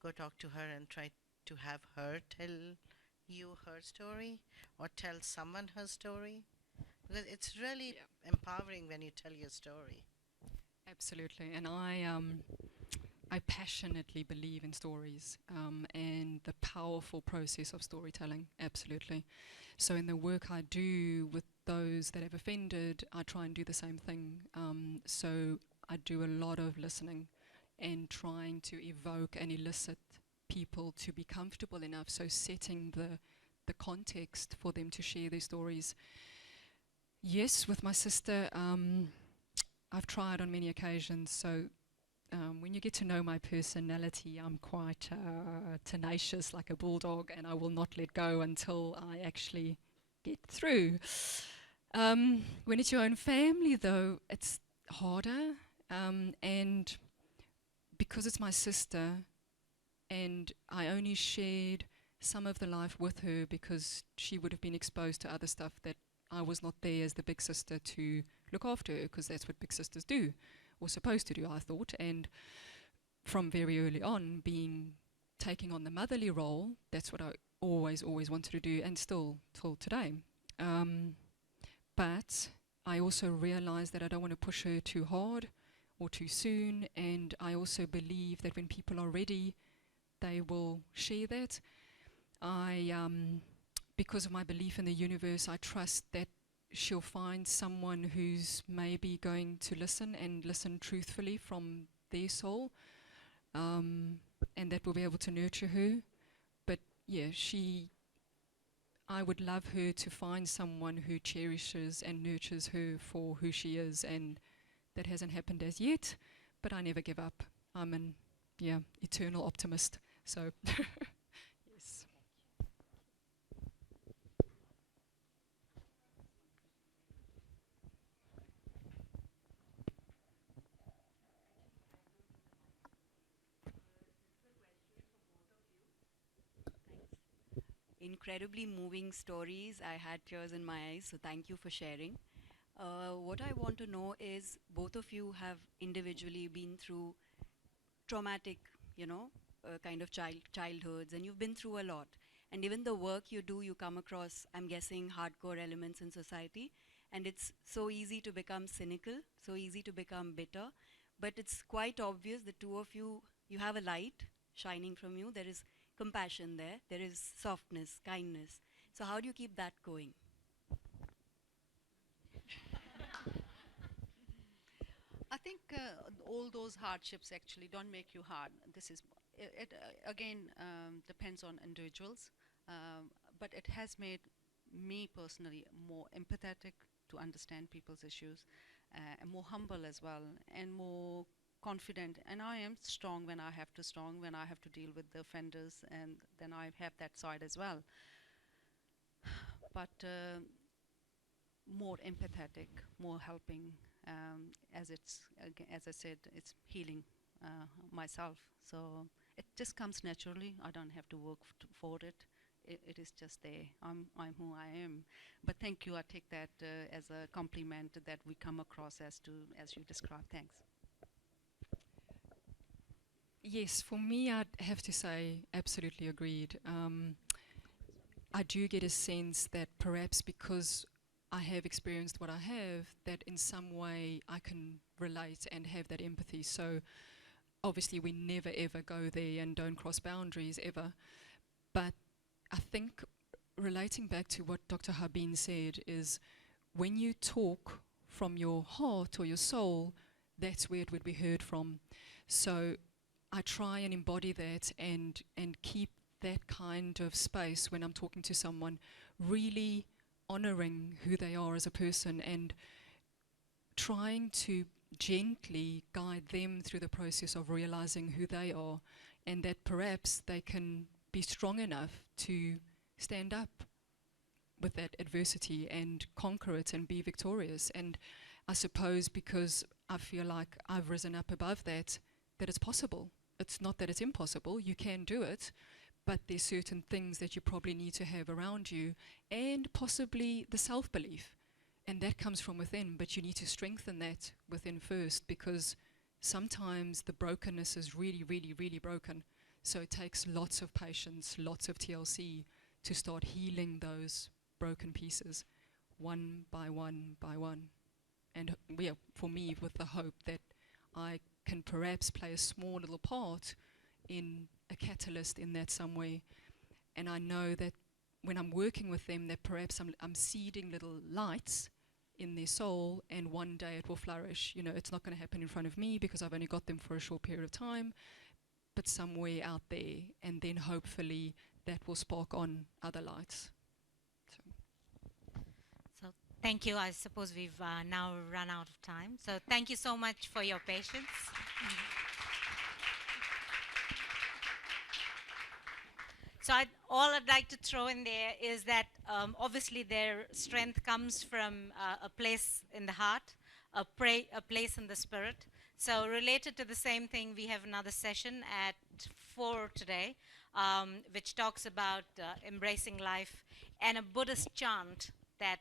go talk to her and try to have her tell you her story, or tell someone her story? Because it's really empowering when you tell your story. Absolutely. And I passionately believe in stories and the powerful process of storytelling, absolutely. So in the work I do with those that have offended, I try and do the same thing. So I do a lot of listening and trying to evoke and elicit people to be comfortable enough, so setting the context for them to share their stories. Yes, with my sister, I've tried on many occasions, so when you get to know my personality, I'm quite tenacious, like a bulldog, and I will not let go until I actually get through. When it's your own family, though, it's harder, and because it's my sister, and I only shared some of the life with her because she would have been exposed to other stuff that I was not there as the big sister to look after her, because that's what big sisters do, or supposed to do, I thought. And from very early on, taking on the motherly role, that's what I always wanted to do, and still till today. But I also realized that I don't want to push her too hard or too soon, and I also believe that when people are ready, they will share that. Because of my belief in the universe, I trust that she'll find someone who's maybe going to listen and listen truthfully from their soul, and that will be able to nurture her. But yeah, I would love her to find someone who cherishes and nurtures her for who she is, and that hasn't happened as yet, but I never give up. I'm an eternal optimist. So yes. Incredibly moving stories. I had tears in my eyes, so thank you for sharing. What I want to know is both of you have individually been through traumatic, kind of childhoods, and you've been through a lot. And even the work you do, you come across, I'm guessing, hardcore elements in society. And it's so easy to become cynical, so easy to become bitter. But it's quite obvious the two of you, you have a light shining from you. There is compassion there. There is softness, kindness. So how do you keep that going? I think all those hardships actually don't make you hard. This is, again, depends on individuals, but it has made me personally more empathetic to understand people's issues, and more humble as well, and more confident. And I am strong when I have to deal with the offenders, and then I have that side as well. But more empathetic, more helping, as I said, it's healing myself. So it just comes naturally. I don't have to work for it. It is just there. I'm who I am. But thank you. I take that as a compliment that we come across as you described. Thanks. Yes, for me, I'd have to say absolutely agreed. I do get a sense that perhaps because I have experienced what I have, that in some way I can relate and have that empathy. So obviously we never ever go there and don't cross boundaries ever. But I think relating back to what Dr. Habeen said is, when you talk from your heart or your soul, that's where it would be heard from. So I try and embody that and keep that kind of space when I'm talking to someone, really honoring who they are as a person and trying to gently guide them through the process of realizing who they are, and that perhaps they can be strong enough to stand up with that adversity and conquer it and be victorious. And I suppose because I feel like I've risen up above that it's possible. It's not that it's impossible, you can do it, but there's certain things that you probably need to have around you, and possibly the self-belief. And that comes from within, but you need to strengthen that within first, because sometimes the brokenness is really, really, really broken. So it takes lots of patience, lots of TLC to start healing those broken pieces, one by one by one. And for me, with the hope that I can perhaps play a small little part in a catalyst in that some way. And I know that when I'm working with them, that perhaps I'm seeding little lights in their soul, and one day it will flourish. You know, it's not going to happen in front of me because I've only got them for a short period of time, but somewhere out there, and then hopefully that will spark on other lights. So thank you. I suppose we've now run out of time. So thank you so much for your patience. So all I'd like to throw in there is that obviously their strength comes from a place in the heart, a place in the spirit. So related to the same thing, we have another session at 4 today, which talks about embracing life, and a Buddhist chant that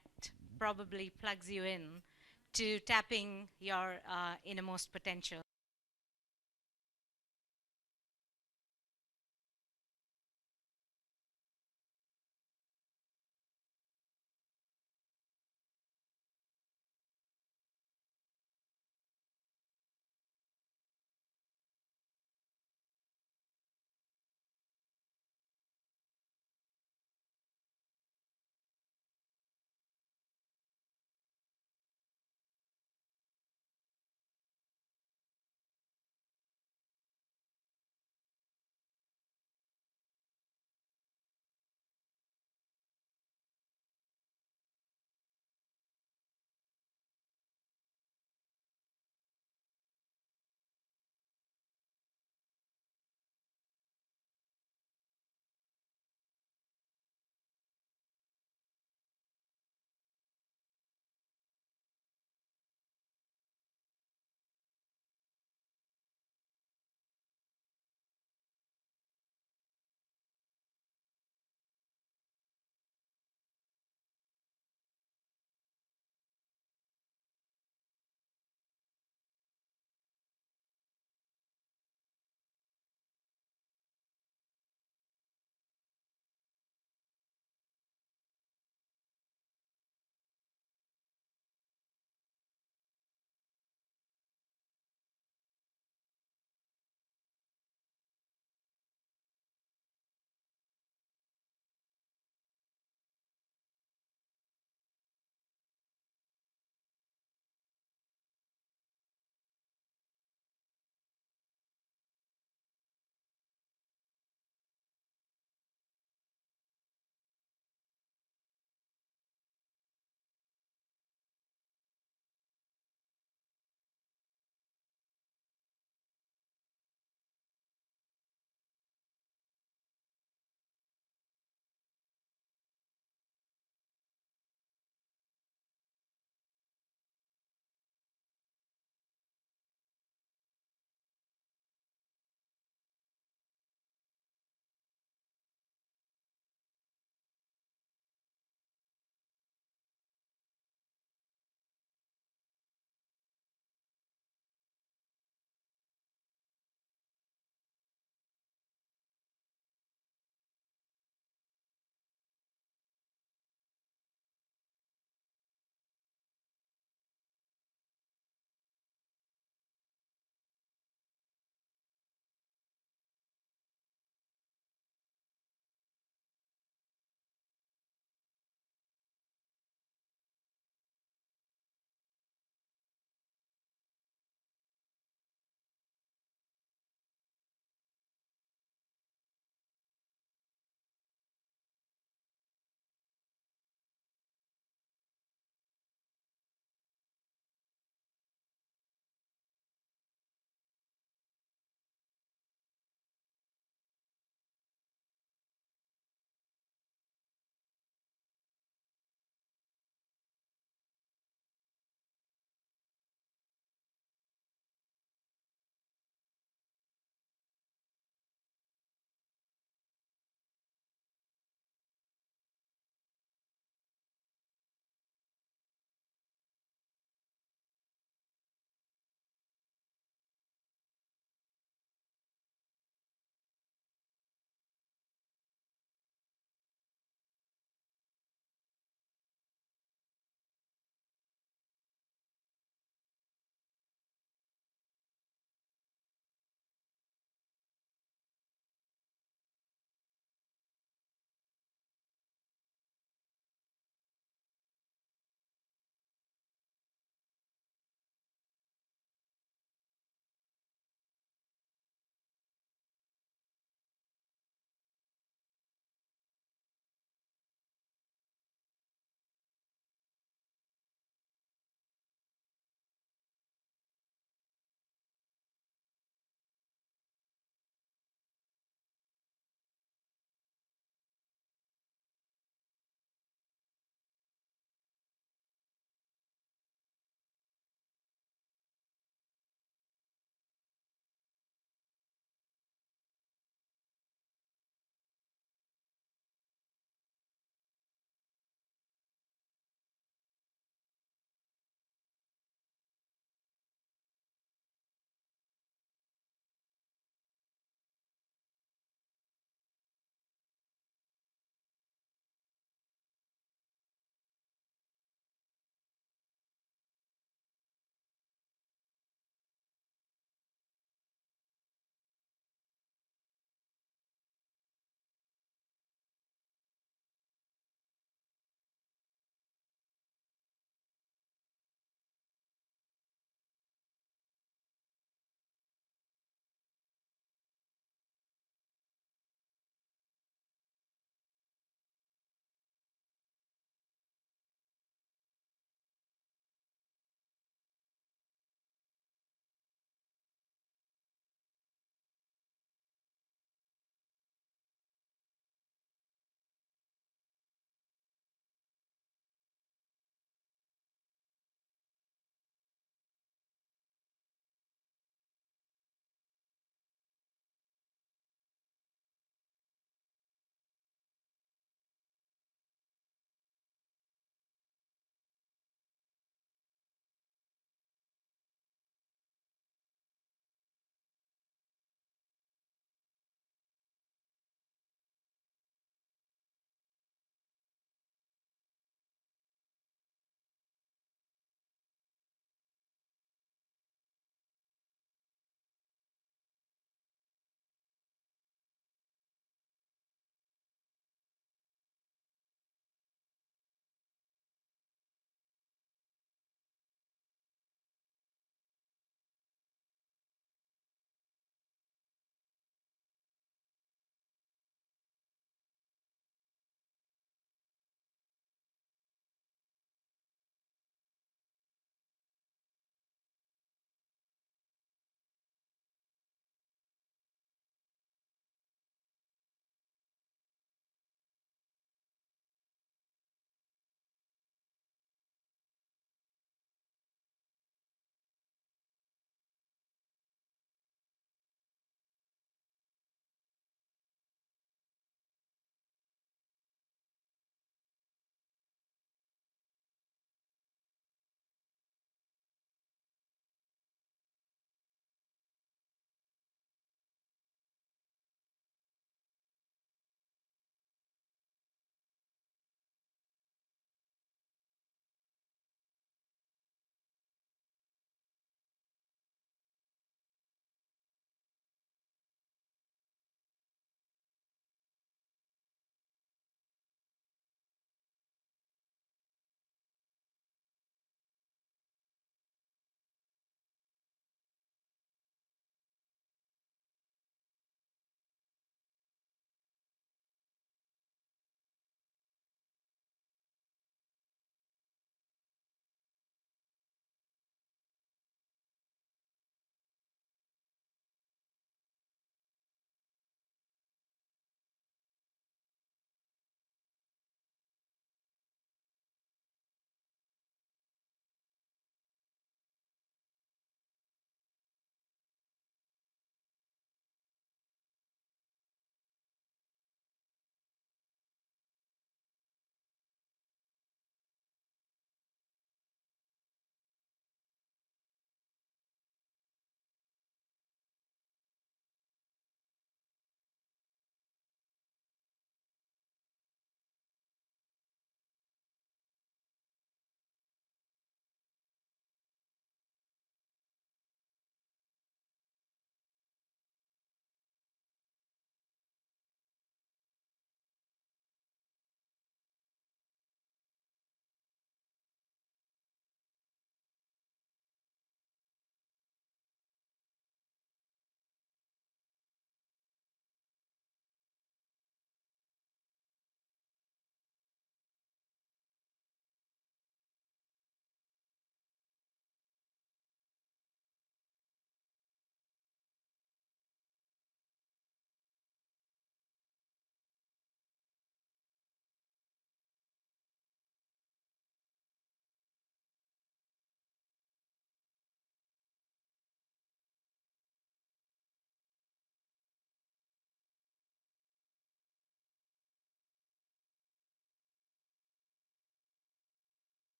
probably plugs you in to tapping your innermost potential.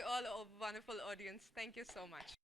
you all, a wonderful audience. Thank you so much.